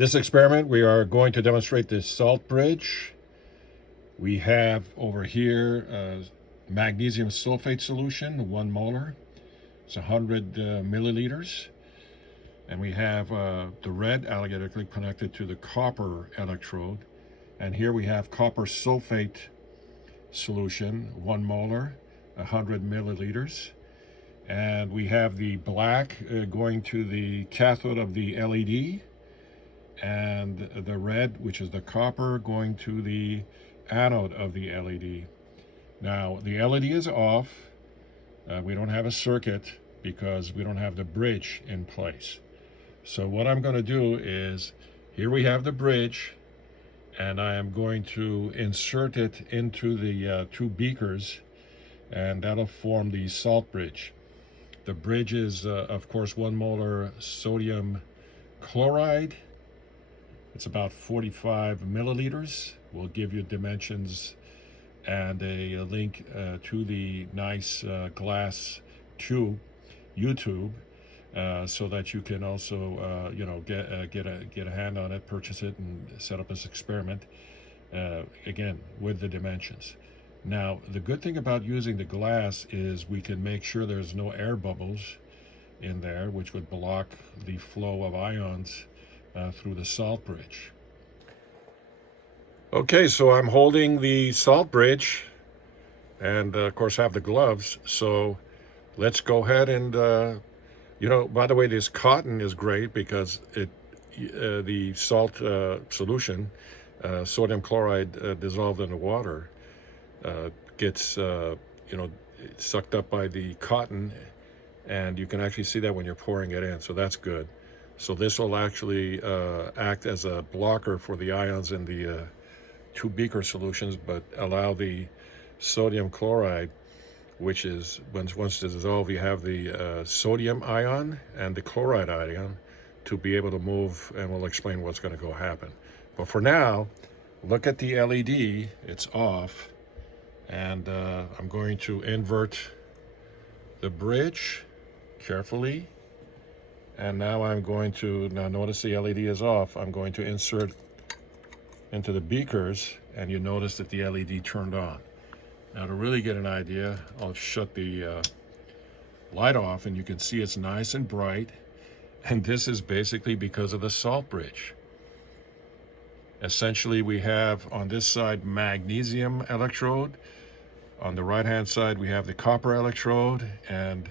This experiment, we are going to demonstrate this salt bridge. We have over here magnesium sulfate solution, 1 molar. It's 100 milliliters. And we have the red alligator clip connected to the copper electrode. And here we have copper sulfate solution, 1 molar, 100 milliliters. And we have the black going to the cathode of the LED, and the red, which is the copper, going to the anode of the LED. Now, the LED is off. We don't have a circuit because we don't have the bridge in place. So what I'm going to do is, here we have the bridge, and I am going to insert it into the 2 beakers, and that'll form the salt bridge. The bridge is, of course, 1 molar sodium chloride. It's about 45 milliliters. We'll give you dimensions and a link to the nice glass tube, U-tube, so that you can also, get a hand on it, purchase it, and set up this experiment, again, with the dimensions. Now, the good thing about using the glass is we can make sure there's no air bubbles in there, which would block the flow of ions through the salt bridge. Okay, so I'm holding the salt bridge and of course have the gloves. So let's go ahead and, by the way, this cotton is great because the salt solution, sodium chloride dissolved in the water, gets, sucked up by the cotton, and you can actually see that when you're pouring it in, so that's good. So this will actually act as a blocker for the ions in the 2 beaker solutions, but allow the sodium chloride, which is, once dissolved, you have the sodium ion and the chloride ion to be able to move, and we'll explain what's going to go happen. But for now, look at the LED, it's off, and I'm going to invert the bridge carefully. And now I'm going to, notice the LED is off. I'm going to insert into the beakers, and you notice that the LED turned on. Now, to really get an idea, I'll shut the light off, and you can see it's nice and bright. And this is basically because of the salt bridge. Essentially, we have on this side magnesium electrode. On the right-hand side, we have the copper electrode, and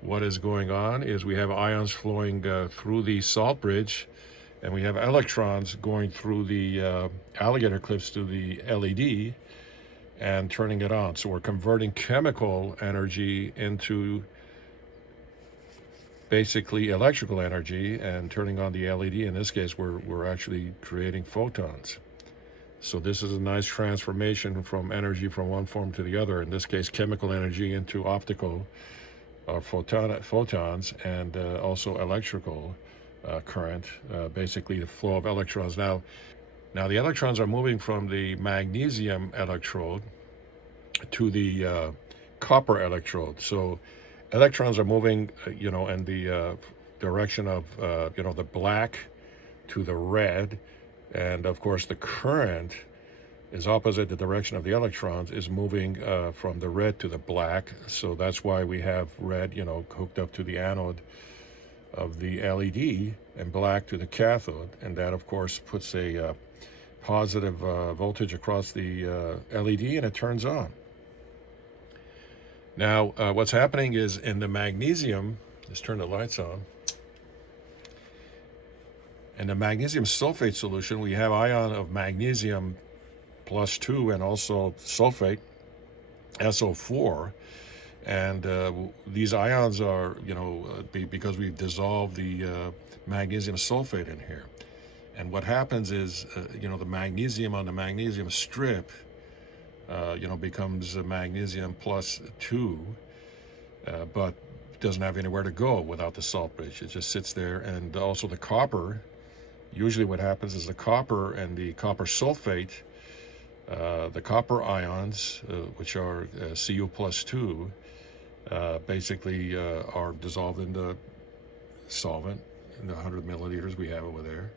what is going on is we have ions flowing through the salt bridge, and we have electrons going through the alligator clips to the LED and turning it on. So we're converting chemical energy into basically electrical energy and turning on the LED. In this case, we're actually creating photons. So this is a nice transformation from energy from one form to the other, in this case chemical energy into optical photons, and also electrical current, basically the flow of electrons. Now the electrons are moving from the magnesium electrode to the copper electrode. So electrons are moving, in the direction of, the black to the red. And of course, the current is opposite the direction of the electrons, is moving from the red to the black. So that's why we have red, hooked up to the anode of the LED and black to the cathode. And that, of course, puts a positive voltage across the LED, and it turns on. Now, what's happening is in the magnesium, let's turn the lights on. In the magnesium sulfate solution, we have ion of magnesium +2 and also sulfate, SO4. And these ions are, because we've dissolved the magnesium sulfate in here. And what happens is, the magnesium on the magnesium strip, becomes magnesium +2, but doesn't have anywhere to go without the salt bridge. It just sits there. And also the copper, usually what happens is the copper and the copper sulfate, the copper ions, which are Cu+2, basically are dissolved in the solvent, in the 100 milliliters we have over there.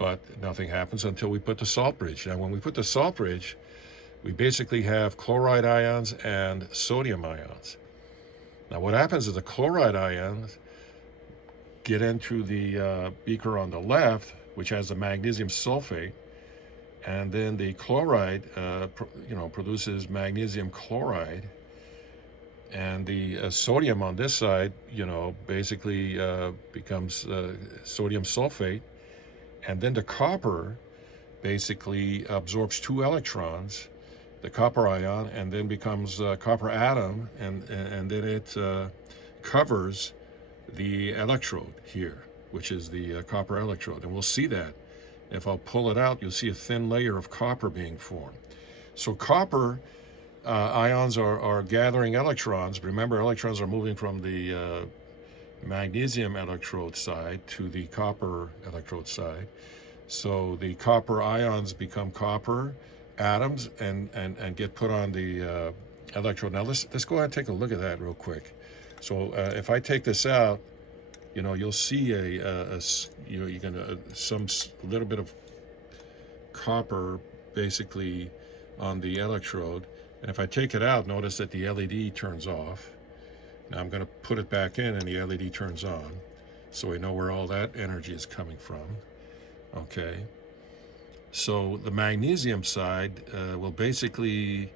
but nothing happens until we put the salt bridge. Now, when we put the salt bridge, we basically have chloride ions and sodium ions. Now, what happens is the chloride ions get into the beaker on the left, which has the magnesium sulfate, and then the chloride, produces magnesium chloride, and the sodium on this side, basically becomes sodium sulfate, and then the copper basically absorbs 2 electrons, the copper ion, and then becomes copper atom, and then it covers the electrode here, which is the copper electrode. And we'll see that. If I'll pull it out, you'll see a thin layer of copper being formed. So copper ions are gathering electrons. Remember, electrons are moving from the magnesium electrode side to the copper electrode side. So the copper ions become copper atoms and get put on the electrode. Now let's go ahead and take a look at that real quick. So if I take this out, you'll see some little bit of copper basically on the electrode. And if I take it out, notice that the LED turns off. Now I'm going to put it back in and the LED turns on, so we know where all that energy is coming from. Okay. So the magnesium side will basically,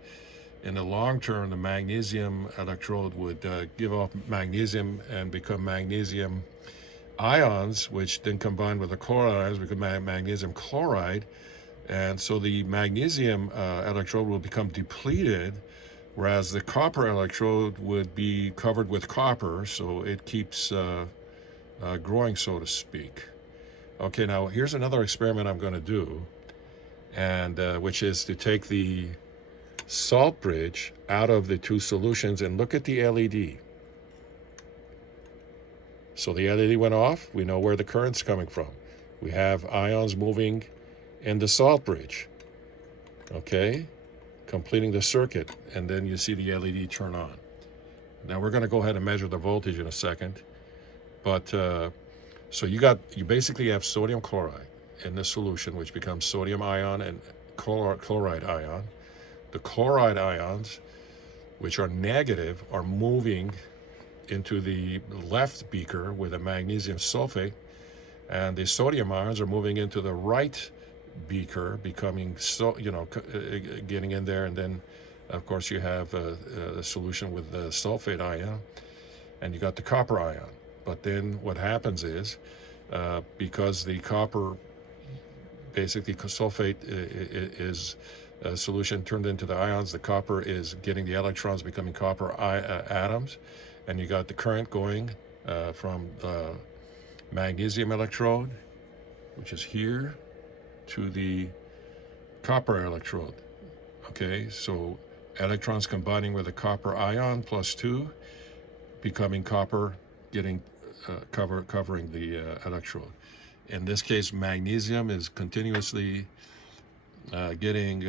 in the long term, the magnesium electrode would give off magnesium and become magnesium ions, which then combine with the chloride ions become magnesium chloride. And so the magnesium electrode will become depleted, whereas the copper electrode would be covered with copper, so it keeps growing, so to speak. Okay, now here's another experiment I'm going to do, and which is to take the salt bridge out of the 2 solutions and look at the LED. So the LED went off. We know where the current's coming from. We have ions moving in the salt bridge, okay, completing the circuit, and then you see the LED turn on. Now we're going to go ahead and measure the voltage in a second, but so you basically have sodium chloride in the solution, which becomes sodium ion and chloride ion. The chloride ions, which are negative, are moving into the left beaker with a magnesium sulfate, and the sodium ions are moving into the right beaker, becoming getting in there, and then of course you have a solution with the sulfate ion, and you got the copper ion. But then what happens is because the copper, basically sulfate is a solution turned into the ions, the copper is getting the electrons, becoming copper atoms, and you got the current going from the magnesium electrode, which is here, to the copper electrode. Okay, so electrons combining with a copper ion plus 2, becoming copper, getting covering the electrode. In this case, magnesium is continuously getting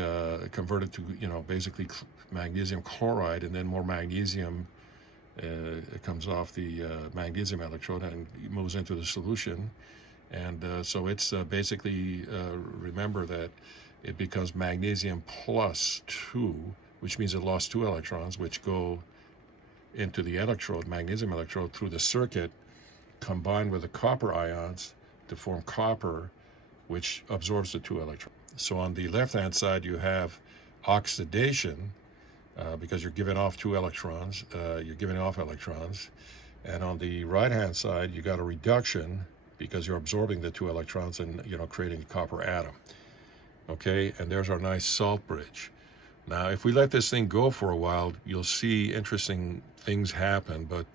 converted to basically magnesium chloride, and then more magnesium it comes off the magnesium electrode and moves into the solution. And so it's basically, remember that it becomes magnesium plus 2, which means it lost 2 electrons, which go into the electrode, magnesium electrode, through the circuit, combined with the copper ions to form copper, which absorbs the 2 electrons. So on the left-hand side, you have oxidation, because you're giving off 2 electrons, you're giving off electrons. And on the right-hand side, you got a reduction, because you're absorbing the 2 electrons and creating a copper atom. Okay, and there's our nice salt bridge. Now, if we let this thing go for a while, you'll see interesting things happen, but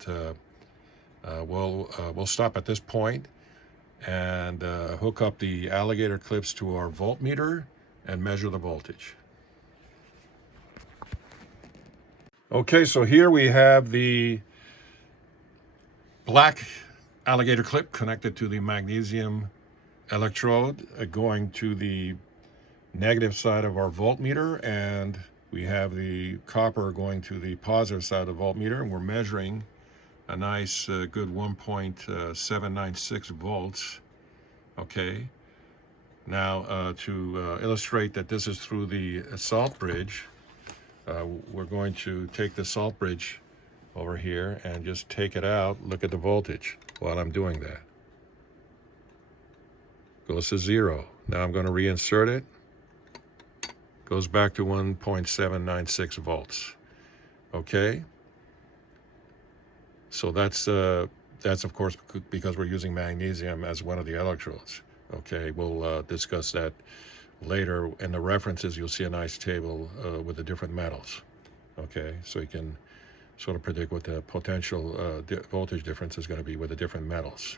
we'll stop at this point and hook up the alligator clips to our voltmeter and measure the voltage. Okay, so here we have the black alligator clip connected to the magnesium electrode going to the negative side of our voltmeter, and we have the copper going to the positive side of the voltmeter, and we're measuring a nice good 1.796 volts. Okay, Now, to illustrate that this is through the salt bridge, we're going to take the salt bridge over here and just take it out. Look at the voltage while I'm doing that. Goes to 0. Now I'm going to reinsert it. Goes back to 1.796 volts. Okay? So that's of course because we're using magnesium as one of the electrodes. Okay, we'll discuss that later. In the references, you'll see a nice table with the different metals. Okay, so you can sort of predict what the potential voltage difference is going to be with the different metals.